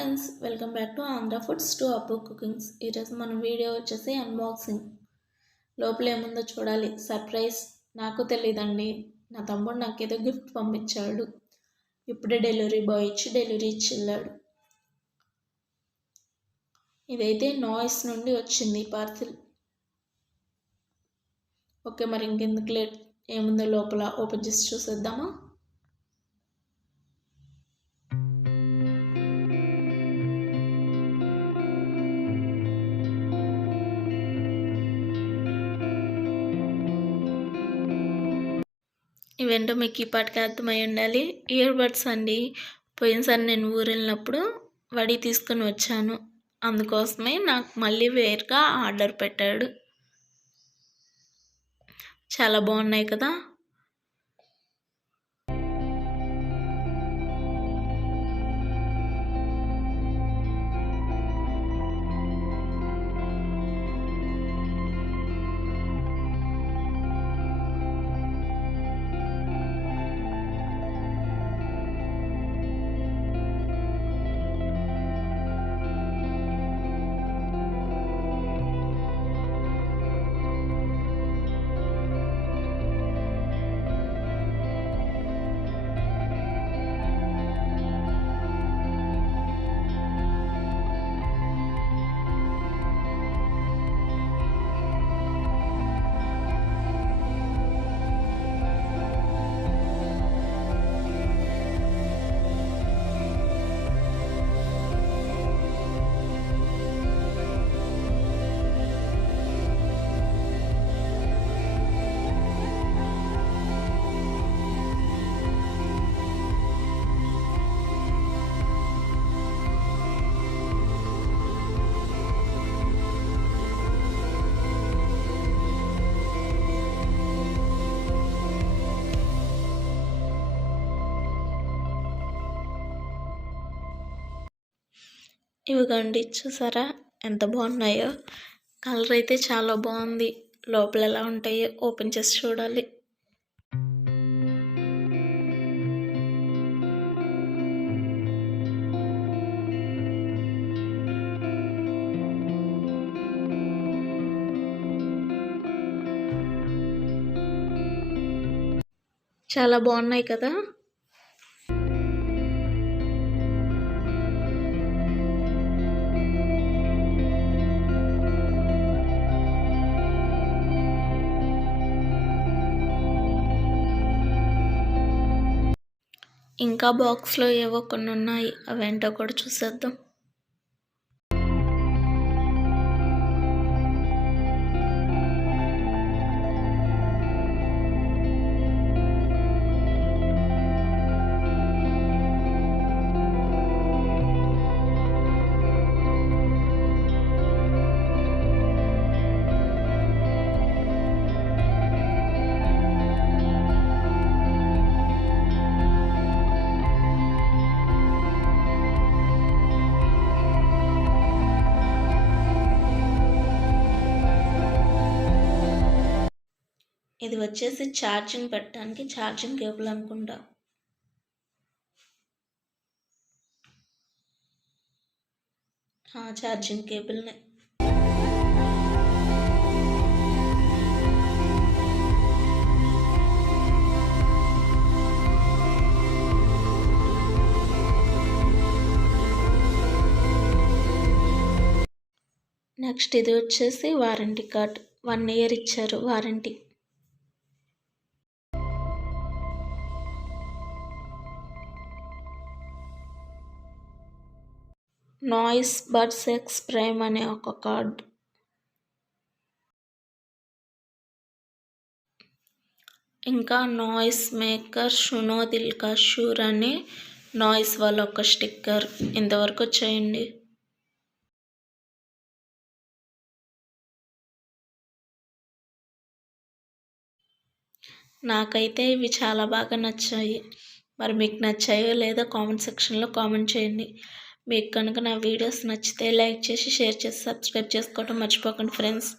Friends, welcome back to Andhra foods to అప్పు కుకింగ్స్. ఈరోజు మన వీడియో వచ్చేసి అన్బాక్సింగ్. లోపల ఏముందో చూడాలి. సర్ప్రైజ్. నాకు తెలియదండి, నా తమ్ముడు నాకేదో గిఫ్ట్ పంపించాడు. ఇప్పుడే డెలివరీ బాయ్ డెలివరీ ఇచ్చి వెళ్ళాడు. ఇదైతే నాయిస్ నుండి వచ్చింది పార్సిల్. ఓకే, మరి ఇంకెందుకు లేట్, ఏముందో లోపల ఓపెన్ చేసి చూసేద్దామా? ఇవేంటో మీకు ఈ పాటికి అర్థమై ఉండాలి. ఇయర్ బడ్స్ అండి. పోయినసారి నేను ఊరు వెళ్ళినప్పుడు వడి తీసుకొని వచ్చాను, అందుకోసమే నాకు మళ్ళీ వేరుగా ఆర్డర్ పెట్టాడు. చాలా బాగున్నాయి కదా. ఇవిగోండి, చూసారా ఎంత బాగున్నాయో. కలర్ అయితే చాలా బాగుంది. లోపల ఎలా ఉంటాయో ఓపెన్ చేసి చూడాలి. చాలా బాగున్నాయి కదా. ఇంకా బాక్స్లో ఏవో కొన్ని ఉన్నాయి, అవేంటో కూడా చూసేద్దాం. ఇది వచ్చేసి ఛార్జింగ్ పెట్టడానికి ఛార్జింగ్ కేబుల్ అనుకుంటా. ఛార్జింగ్ కేబుల్నే. నెక్స్ట్ ఇది వచ్చేసి వారంటీ కార్డ్. 1 year ఇచ్చారు warranty. Noise buds X prime అనే ఒక కార్డ్. ఇంకా నాయిస్ మేకర్ షునో దిల్కా షూర్ అనే నాయిస్ వాళ్ళ ఒక స్టిక్కర్. ఇంతవరకు వచ్చాయండి. నాకైతే ఇవి చాలా బాగా నచ్చాయి. మరి మీకు నచ్చాయో లేదో కామెంట్ సెక్షన్లో కామెంట్ చేయండి. మీకు కనుక నా వీడియోస్ నచ్చితే లైక్ చేసి, షేర్ చేసి, సబ్స్క్రైబ్ చేసుకోవడం మర్చిపోకండి ఫ్రెండ్స్.